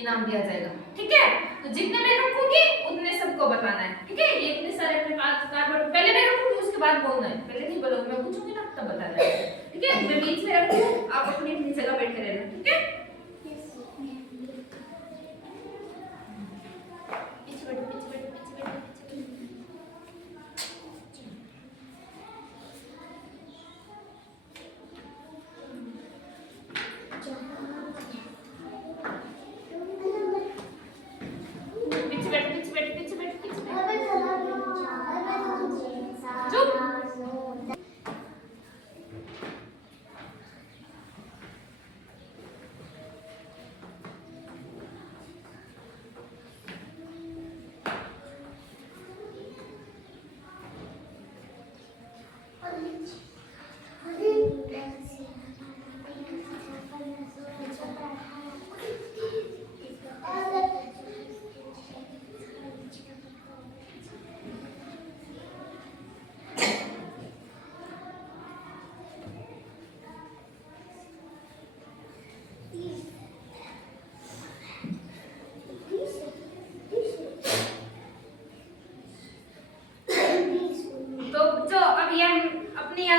इनाम दिया जाएगा। ठीक है, तो जितने मैं रखूंगी उतने सबको बताना है। ठीक है, ये इतने सारे अपने पास कार्डबोर्ड पहले मैं रखूंगी, उसके बाद बोलना है। पहले नहीं बोलोगे, मैं पूछूंगी ना तब बताना है। ठीक है, मैं बीच में रखूंगी, आप अपनी अपनी जगह बैठ कर रहना। ठीक है,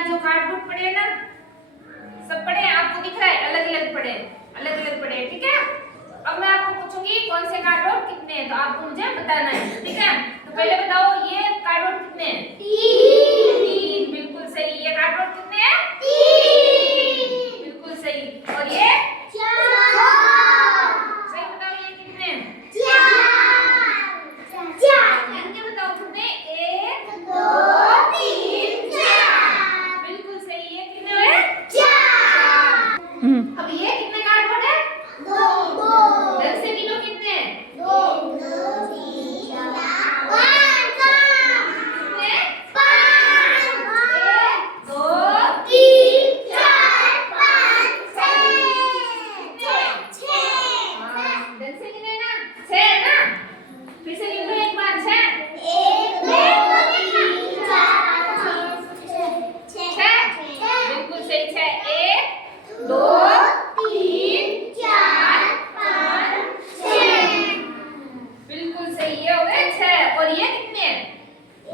जो कार्डबोर्ड पड़े हैं ना, सब पड़े हैं, आपको दिख रहा है, अलग अलग पड़े, अलग अलग पड़े। ठीक है, अब मैं आपको पूछूंगी कौन से कार्डबोर्ड कितने हैं, तो आपको मुझे बताना है। ठीक है, तो पहले बताओ ये कार्डबोर्ड कितने हैं? 3। बिल्कुल सही। ये कार्डबोर्ड कितने हैं? 3। बिल्कुल सही। और ये 4। सही बताओ, ये कितने हैं? 4। इनके बताओ कितने? 1 2 3 4। बिल्कुल सही। ये कितने हुए? 4। अब ये कितने कार्डबोर्ड है? 2। 10 से किलो कितने? 2 2 3 4 5। कितने? 5। 1 2 3 4 5 6। 10 से कितने ना? 6 है ना? फिर से गिन लो एक बार। 6 1 2 3 4 5 6। बिल्कुल सही। 6 1 2 3 4 5 6। बिल्कुल सही। ये हो गए 6। और ये कितने हैं?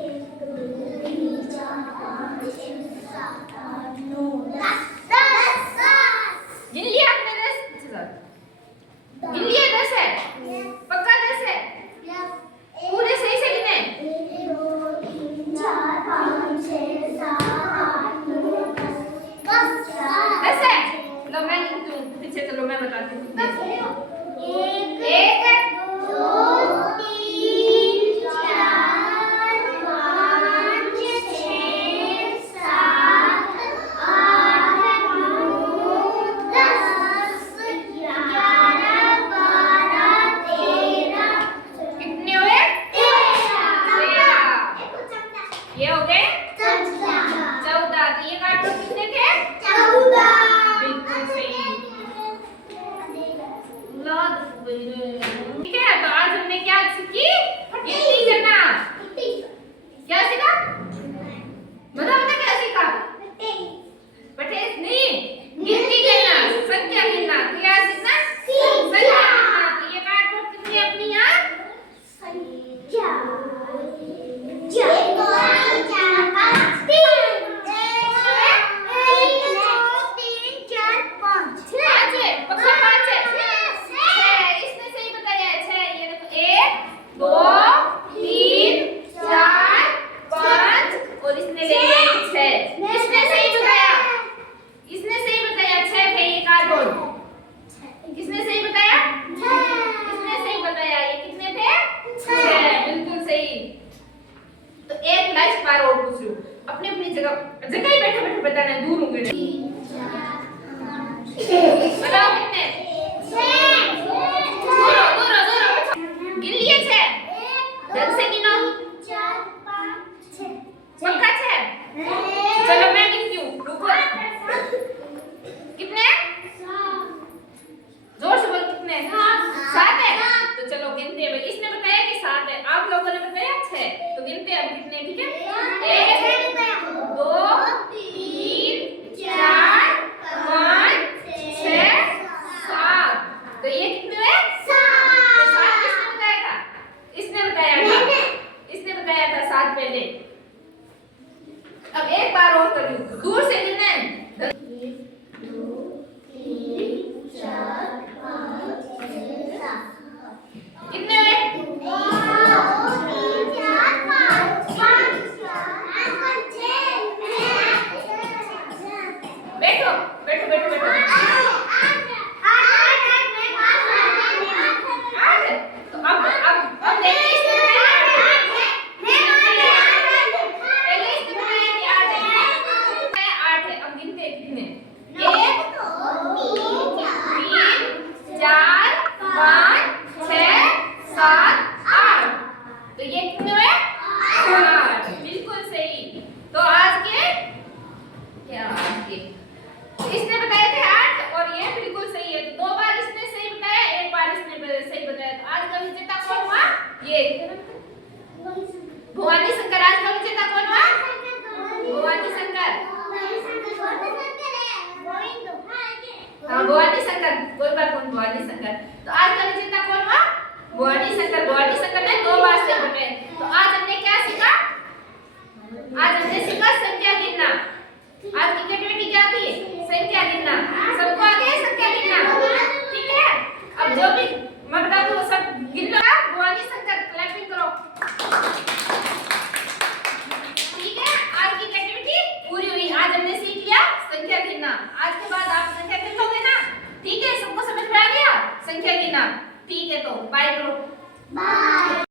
1 2 3 4 5 6 7 8 9 10। गिन लिया आपने 10? गिन लिया 10 है? पक्का 10 है? पूरे सही से गिने? 1 2 3 4 5 6 7 8 9 10। 10 है? लो मैं गिनती हूँ, पीछे चलो मैं बताती हूँ। 1 2 3 4 5 6 7 8 9 10 11 12 13। कितने हुए? 13। ये हो गए 14। तो ये कार्डबोर्ड कितने थे? 14। बिल्कुल सही। ठीक है, तो आज हमने क्या सीखी? गिनती करना। क्या सीखा? बताओ बता क्या सीखा? बटेस नहीं, गिनती करना, संख्या गिनना। तो क्या सीखना? संख्या गिनना। तो ये कार्डबोर्ड कितनी है अपनी यहाँ? 5 है, पक्का 5 है। 6 इसमें से शंकर, कोई बात कौन भवानी शंकर। तो आज का विजेता कौन हुआ? भवानी शंकर। भवानी शंकर ने 2 बार सही बताया। तो आज हमने क्या सीखा? आज हमने सीखा संख्या गिनना। आज की एक्टिविटी क्या थी? संख्या गिनना। सबको आ गया संख्या गिनना? ठीक है। अब जो भी मैं बता दूं वो सब गिन लो। भवानी शंकर क्लैपिंग करो। ठीक है, आज की एक्टिविटी पूरी हुई। आज हमने सीख लिया संख्या गिनना। आज के बाद आप संख्या गिन लोगे ना? ठीक है, सबको समझ में आ गया संख्या गिनना? ठीक है, तो बाय करो। बाय।